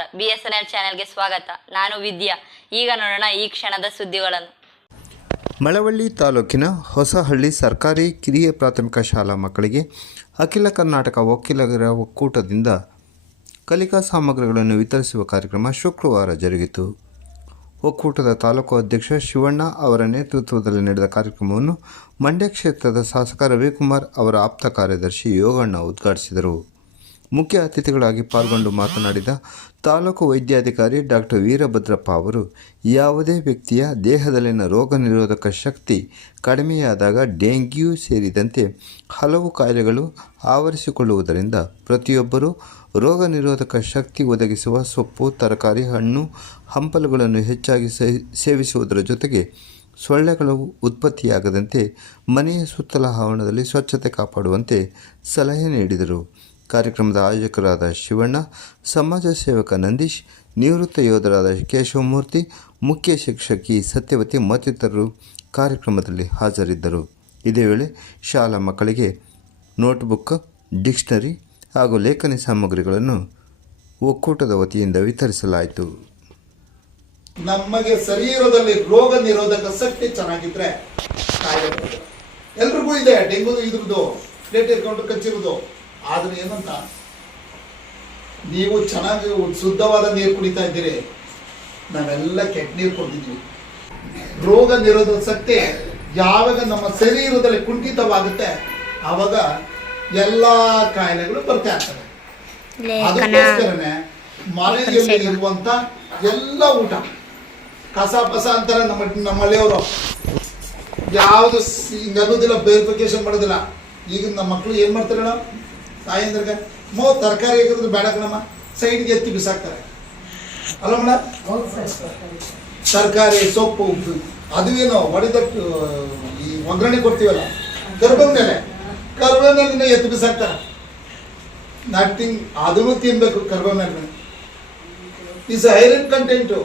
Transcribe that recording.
ನಮಸ್ಕಾರ. BSNL ಚಾನೆಲ್ಗೆ ಸ್ವಾಗತ. ನಾನು ವಿದ್ಯಾ. ಈಗ ನೋಡೋಣ ಈ ಕ್ಷಣದ ಸುದ್ದಿಗಳನ್ನು. ಮಳವಳ್ಳಿ ತಾಲೂಕಿನ ಹೊಸಹಳ್ಳಿ ಸರ್ಕಾರಿ ಕಿರಿಯ ಪ್ರಾಥಮಿಕ ಶಾಲಾ ಮಕ್ಕಳಿಗೆ ಅಖಿಲ ಕರ್ನಾಟಕ ವಕೀಲರ ಒಕ್ಕೂಟದಿಂದ ಕಲಿಕಾ ಸಾಮಗ್ರಿಗಳನ್ನು ವಿತರಿಸುವ ಕಾರ್ಯಕ್ರಮ ಶುಕ್ರವಾರ ಜರುಗಿತು. ಒಕ್ಕೂಟದ ತಾಲೂಕು ಅಧ್ಯಕ್ಷ ಶಿವಣ್ಣ ಅವರ ನೇತೃತ್ವದಲ್ಲಿ ನಡೆದ ಕಾರ್ಯಕ್ರಮವನ್ನು ಮಂಡ್ಯ ಕ್ಷೇತ್ರದ ಶಾಸಕ ರವಿಕುಮಾರ್ ಅವರ ಆಪ್ತ ಕಾರ್ಯದರ್ಶಿ ಯೋಗಣ್ಣ ಉದ್ಘಾಟಿಸಿದರು. ಮುಖ್ಯ ಅತಿಥಿಗಳಾಗಿ ಪಾಲ್ಗೊಂಡು ಮಾತನಾಡಿದ ತಾಲೂಕು ವೈದ್ಯಾಧಿಕಾರಿ ಡಾಕ್ಟರ್ ವೀರಭದ್ರಪ್ಪ ಅವರು, ಯಾವುದೇ ವ್ಯಕ್ತಿಯ ದೇಹದಲ್ಲಿನ ರೋಗ ನಿರೋಧಕ ಶಕ್ತಿ ಕಡಿಮೆಯಾದಾಗ ಡೆಂಗ್ಯೂ ಸೇರಿದಂತೆ ಹಲವು ಕಾಯಿಲೆಗಳು ಆವರಿಸಿಕೊಳ್ಳುವುದರಿಂದ ಪ್ರತಿಯೊಬ್ಬರೂ ರೋಗ ನಿರೋಧಕ ಶಕ್ತಿ ಒದಗಿಸುವ ಸೊಪ್ಪು, ತರಕಾರಿ, ಹಣ್ಣು, ಹಂಪಲುಗಳನ್ನು ಹೆಚ್ಚಾಗಿ ಸೇವಿಸುವುದರ ಜೊತೆಗೆ ಸೊಳ್ಳೆಗಳು ಉತ್ಪತ್ತಿಯಾಗದಂತೆ ಮನೆಯ ಸುತ್ತಲ ಆವರಣದಲ್ಲಿ ಸ್ವಚ್ಛತೆ ಕಾಪಾಡುವಂತೆ ಸಲಹೆ ನೀಡಿದರು. ಕಾರ್ಯಕ್ರಮದ ಆಯೋಜಕರಾದ ಶಿವಣ್ಣ, ಸಮಾಜ ಸೇವಕ ನಂದೀಶ್, ನಿವೃತ್ತ ಯೋಧರಾದ ಕೇಶವಮೂರ್ತಿ, ಮುಖ್ಯ ಶಿಕ್ಷಕಿ ಸತ್ಯವತಿ ಮತ್ತಿತರರು ಕಾರ್ಯಕ್ರಮದಲ್ಲಿ ಹಾಜರಿದ್ದರು. ಇದೇ ವೇಳೆ ಶಾಲಾ ಮಕ್ಕಳಿಗೆ ನೋಟ್ಬುಕ್, ಡಿಕ್ಷನರಿ ಹಾಗೂ ಲೇಖನಿ ಸಾಮಗ್ರಿಗಳನ್ನು ಒಕ್ಕೂಟದ ವತಿಯಿಂದ ವಿತರಿಸಲಾಯಿತು. ನಮಗೆ ಶರೀರದಲ್ಲಿ ರೋಗ ನಿರೋಧಕ ಶಕ್ತಿ ಚೆನ್ನಾಗಿದ್ರೆ ಕಾಯಿಲೆ ಎಲ್ರಿಗೂ ಇದೆ. ಡೆಂಗು ಇದ್ರದ್ದು ಪ್ಲೇಟ್ ಇಟ್ಕೊಂಡು ಕಚ್ಚಿರೋದು. ಆದ್ರೆ ಏನಂತ, ನೀವು ಚೆನ್ನಾಗಿ ಶುದ್ಧವಾದ ನೀರು ಕುಡಿತಾ ಇದ್ದೀರಿ, ನಾವೆಲ್ಲ ಕೆಟ್ಟ ನೀರು ಕುಡಿದಿದ್ವಿ. ರೋಗ ನಿರೋಧಕ ಶಕ್ತಿ ಯಾವಾಗ ನಮ್ಮ ಶರೀರದಲ್ಲಿ ಕುಂಠಿತವಾಗುತ್ತೆ ಆವಾಗ ಎಲ್ಲ ಕಾಯಿಲೆಗಳು ಬರ್ತಾ ಇರ್ತವೆ. ಅದಕ್ಕೋಸ್ಕರನೇ ಮನೆಯಲ್ಲಿ ಇರುವಂತ ಎಲ್ಲ ಊಟ ಕಸ ಪಸ ಅಂತಾರೆ ನಮ್ಮಲ್ಲಿಯವರು. ಯಾವುದು ಹಿಂಗನ್ನೋದಿಲ್ಲ, ಬೇರಿಫಿಕೇಶನ್ ಮಾಡೋದಿಲ್ಲ. ಈಗ ನಮ್ಮ ಮಕ್ಕಳು ಏನು ಮಾಡ್ತಾರೆ, ತಾಯಂದ್ರಿಗೆ ತರಕಾರಿ ಹಾಕಿದ್ರೆ ಬೇಡ ಕಣಮ್ಮ, ಸೈಡ್ಗೆ ಎತ್ತಿ ಬಿಸಾಕ್ತಾರೆ ಅಲ್ಲ ಮೇಡಮ್. ತರಕಾರಿ, ಸೊಪ್ಪು, ಅದುವೇನೋ ಹೊಡೆದಟ್ಟು ಈ ಒಗ್ಗರಣೆ ಕೊಡ್ತೀವಲ್ಲ, ಕರ್ಬೇವಿನ ಎತ್ತಿ ಬಿಸಾಕ್ತಾರೆ. ನಟ್ಟಿಂಗ್ ಅದನ್ನು ತಿನ್ಬೇಕು. ಕರ್ಬೇವಿನ ಈಸ್ ಐರನ್ ಕಂಟೆಂಟು.